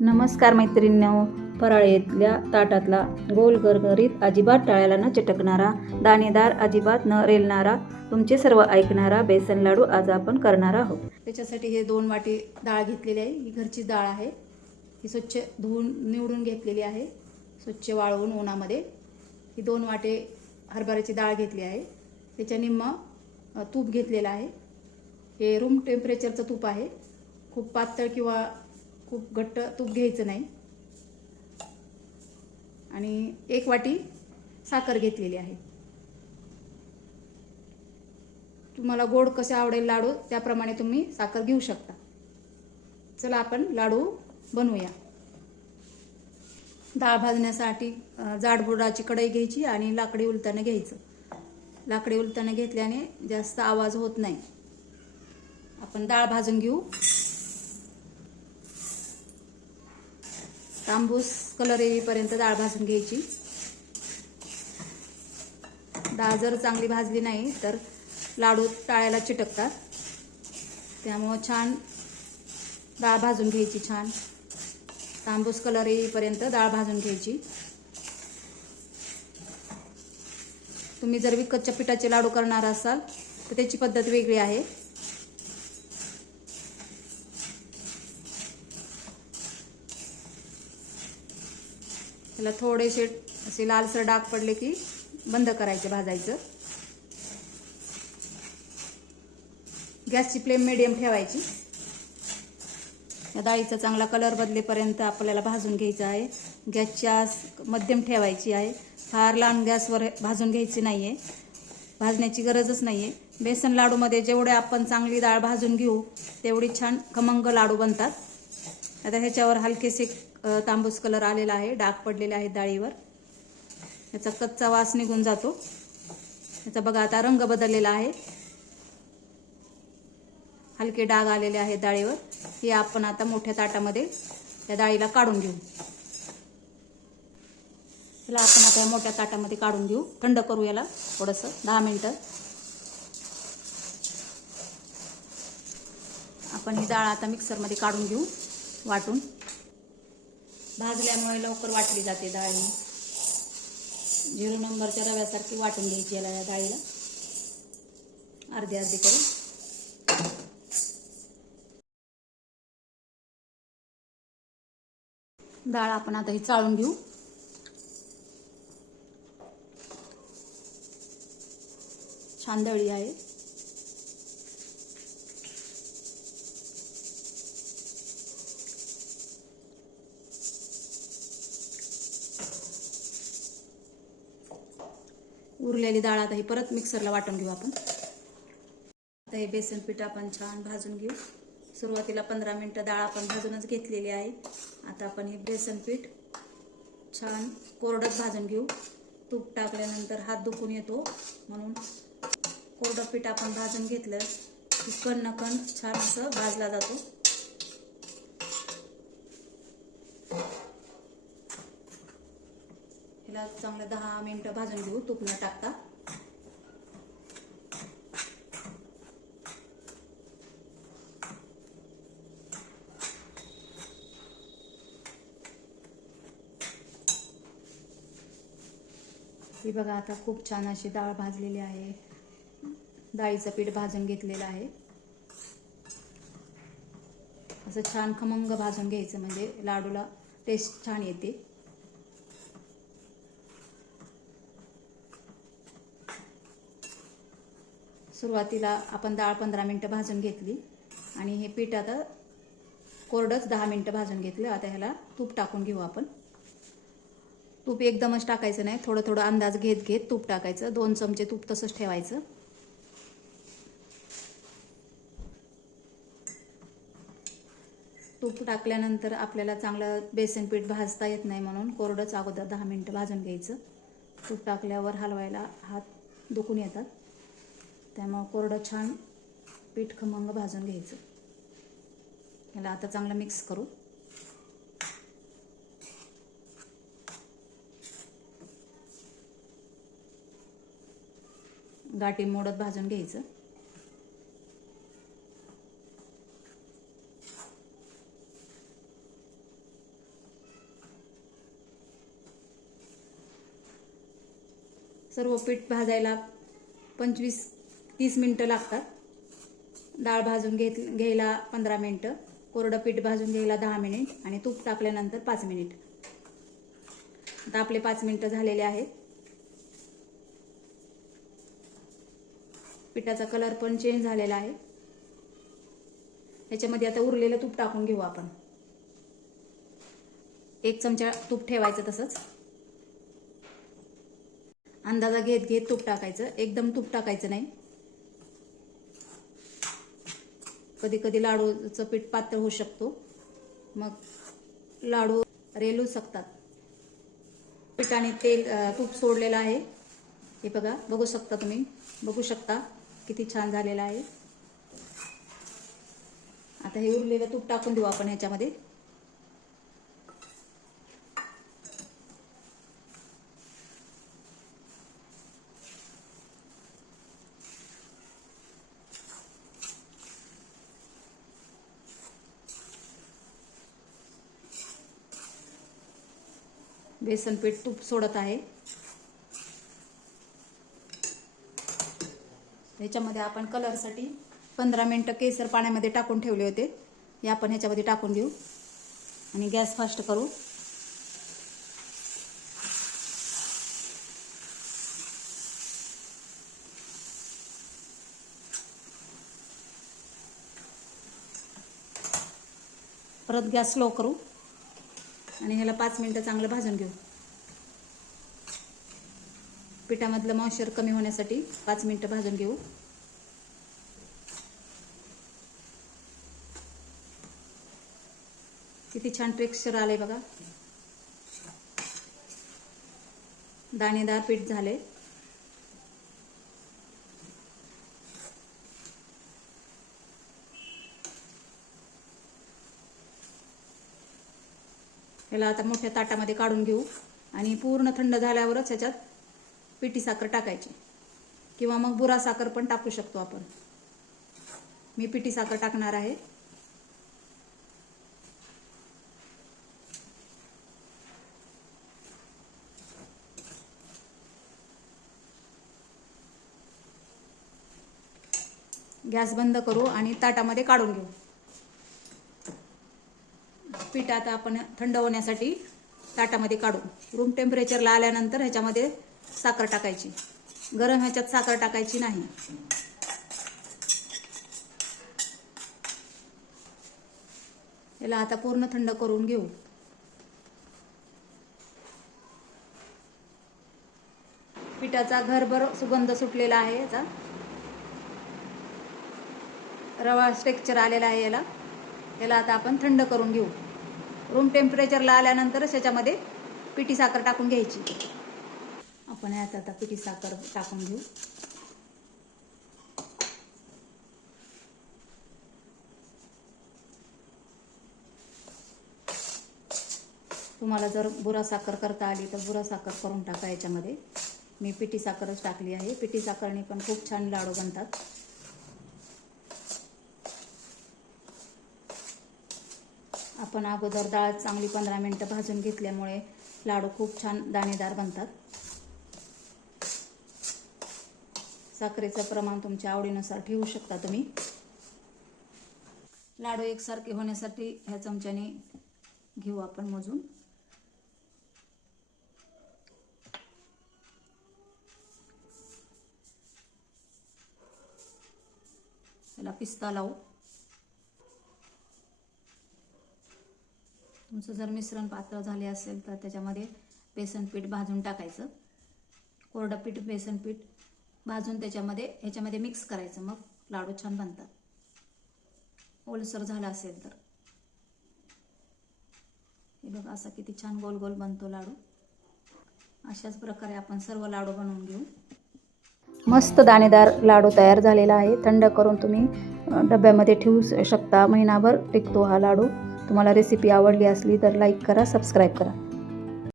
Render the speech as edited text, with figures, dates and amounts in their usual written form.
नमस्कार मैत्रिणींनो, फराळीतल्या ताटातला गोल गरगरीत अजिबात टाळ्याला न चिटकणारा, दाणेदार अजिबात न रेलणारा, तुमचे सर्व ऐकणारा बेसन लाडू आज आपण करणार आहोत। त्याच्यासाठी हे 2 वाटी डाळ घेतलेली आहे। ही घरची डाळ आहे। ही स्वच्छ धुवून निवडून घेतलेली आहे, स्वच्छ वाळवून उन्हामध्ये। ही 2 वाटे हरभऱ्याची डाळ घेतली आहे। त्याच्या निम्म तूप घेतलेलं आहे। हे रूम टेम्परेचरचं तूप आहे। खूप पातळ किंवा खूप घट्ट तूप घ्यायचं नाही। आणि 1 वाटी साखर घेतलेली आहे। तुम्हाला गोड कसे आवडेल लाडू त्याप्रमाणे तुम्ही साखर घेऊ शकता। चला आपण लाडू बनवूया। डाळ भाजण्यासाठी जाड बुडाची कढई घ्यायची आणि लाकडी उलताने घ्यायचं। लाकडी उलताने घेतल्याने जास्त आवाज होत नाही। आपण डाळ भाजून घेऊ। तांबूस कलर येईपर्यंत डाळ भाजून घ्यायची। डाळ जर चांगली भाजली नाही तर लाडू टाळ्याला चिटकतात। त्यामुळे छान डाळ भाजून घ्यायची। छान तांबूस कलर येईपर्यंत डाळ भाजून घ्यायची। तुम्ही जर विकतच्या पिठाचे लाडू करणार असाल तर त्याची पद्धत वेगळी आहे। त्याला थोडेसे असे लालसर डाग पडले की बंद करायचे भाजायचं। गॅसची फ्लेम मीडियम ठेवायची। या डाळीचा चांगला कलर बदलेपर्यंत आपल्याला भाजून घ्यायचं आहे। गॅसची आच मध्यम ठेवायची आहे। फार लहान गॅसवर भाजून घ्यायची नाही आहे, भाजण्याची गरजच नाही आहे। बेसन लाडूमध्ये जेवढे आपण चांगली डाळ भाजून घेऊ तेवढी छान खमंग लाडू बनतात। आता ह्याच्यावर हलकेसे तांबूस कलर आलेला आहे, डाग पडलेले आहेत डाळीवर। याचा कच्चा वास निघून जातो। याचा बघा आता रंग बदललेला आहे, हलके डाग आलेले आहेत डाळीवर। हे आपण आता मोठ्या ताटामध्ये या डाळीला काढून घेऊ। याला आपण आता मोठ्या ताटामध्ये काढून घेऊ। थंड करू याला थोडंसं 10 मिनिटं। आपण ही डाळ आता मिक्सरमध्ये काढून घेऊ वाटून। भाजल्यामुळे लवकर वाटली जाते डाळ। 0 नंबरच्या रव्यासारखी वाटून घ्यायची याला, या डाळीला अर्धी अर्धी करून। डाळ आपण आता ही चाळून घेऊ। छान दळी आहे। उरलेली डाळ आता ही परत मिक्सरला वाटून घेऊ आपण। आता हे बेसन पीठ आपण छान भाजून घेऊ। सुरुवातीला 15 मिनिटं डाळ आपण भाजूनच घेतलेली आहे। आता आपण हे बेसन पीठ छान कोरडत भाजून घेऊ। तूप टाकल्यानंतर हात दुखून येतो, म्हणून कोरडं पीठ आपण भाजून घेतलं की कण न कण छान असं भाजला जातो। ह्याला चांगलं 10 मिनिटं भाजून घेऊ तूप न टाकता। ही बघा आता खूप छान अशी डाळ भाजलेली आहे। डाळीचं पीठ भाजून घेतलेलं आहे। असं छान खमंग भाजून घ्यायचं म्हणजे लाडूला टेस्ट छान येते। सुरुवातीला आपण डाळ 15 मिनिटं भाजून घेतली आणि हे पीठ आता कोरडंच 10 मिनिटं भाजून घेतलं। आता ह्याला तूप टाकून घेऊ आपण। तूप एकदमच टाकायचं नाही, थोडं थोडं अंदाज घेत घेत तूप टाकायचं। 2 चमचे तूप तसंच ठेवायचं। तूप टाकल्यानंतर आपल्याला चांगलं बेसन पीठ भाजता येत नाही, म्हणून कोरडंच अगोदर 10 मिनिटं भाजून घ्यायचं। तूप टाकल्यावर हलवायला हात दुखून येतात, त्यामुळे कोरडं छान पीठ खमंग भाजून घ्यायचं। याला आता चांगलं मिक्स करू। गाठी मोडत भाजून घ्यायचं। सर्व पीठ भाजायला 25-30 मिनटं लागतात. डाळ भाजून घ्यायला 15 मिनटं, कोरडं पीठ भाजून घ्यायला 10 मिनिट आणि तूप टाकल्यानंतर 5 मिनिट. आता आपले 5 मिनिटं झालेले आहेत. पिठाचा कलर पण चेंज झालेला आहे. याच्यामध्ये आता उरलेलं तूप टाकून घेऊ आपण. 1 चमचा तूप ठेवायचं, तसंच अंदाजा घेत तूप टाकायचं. एकदम तूप टाकायचं नाही. कधी कधी लाडूचं पीठ पातळ होऊ शकतो, मग लाडू रेलू शकतात. पिठाने तूप सोडलेलं आहे. हे बघा, बघू शकता तुम्ही, बघू शकता किती छान झालेलं आहे. आता हे उरलेलं तूप टाकून देऊ आपण ह्याच्यामध्ये. बेसन पीठ तूप सोडत आहे. ह्याच्यामध्ये आपण कलरसाठी 15 मिनिटं केसर पाण्यामध्ये टाकून ठेवले होते. हे आपण ह्याच्यामध्ये टाकून घेऊ आणि गॅस फास्ट करू. परत गॅस स्लो करू आणि ह्याला 5 मिनिटं चांगलं भाजून घेऊ. पिठामधलं मॉइश्चर कमी होण्यासाठी 5 मिनिटं भाजून घेऊ. किती छान टेक्स्चर आले बघा. दाणेदार पीठ झाले. याला आता मोठ्या ताटामध्ये काढून घेऊ आणि पूर्ण थंड झाल्यावरच ह्याच्यात पिठी साखर टाकायची, किंवा मग बुरा साखर पण टाकू शकतो आपण. मी पिठी साखर टाकणार आहे. गॅस बंद करू आणि ताटामध्ये काढून घेऊ. पीठ आता आपण थंड होण्यासाठी ताटामध्ये काढू. रूम टेम्परेचरला आल्यानंतर ह्याच्यामध्ये साखर टाकायची. गरम ह्याच्यात साखर टाकायची नाही. याला आता पूर्ण थंड करून घेऊ. पिठाचा घरभर सुगंध सुटलेला आहे. याचा रवा टेक्स्चर आलेला आहे. याला आता आपण थंड करून घेऊ. रूम टेम्परेचरला आल्यानंतरच याच्यामध्ये पिठी साखर टाकून घ्यायची. आपण यात आता पिठी साखर टाकून घेऊ. तुम्हाला जर बुरा साखर करता आली तर बुरा साखर करून टाका याच्यामध्ये. मी पिठी साखरच टाकली आहे. पिठी साखरने पण खूप छान लाडू बनतात. आपण अगोदर डाळ चांगली 15 मिनिटं भाजून घेतल्यामुळे लाडू खूप छान दाणेदार बनतात. साखरेचं प्रमाण तुमच्या आवडीनुसार ठेवू शकता तुम्ही. लाडू एकसारखे होण्यासाठी ह्या चमच्याने घेऊ आपण मोजून. याला पिस्ता लावू. तुमचं जर मिश्रण पातळ झाले असेल तर त्याच्यामध्ये बेसन पीठ भाजून टाकायचं. कोरडं पीठ बेसन पीठ भाजून ह्याच्यामध्ये मिक्स करायचं. मग लाडू छान बनतात. ओलसर झाला असेल तर हे बघा, असा किती छान गोल गोल बनतो लाडू. अशाच प्रकारे आपण सर्व लाडू बनवून घेऊ. मस्त दाणेदार लाडू तयार झालेला आहे. थंड करून तुम्ही डब्यामध्ये ठेवू शकता. महिनाभर टिकतो हा लाडू. तुम्हाला रेसिपी आवडली असली तर लाईक करा, सबस्क्राईब करा.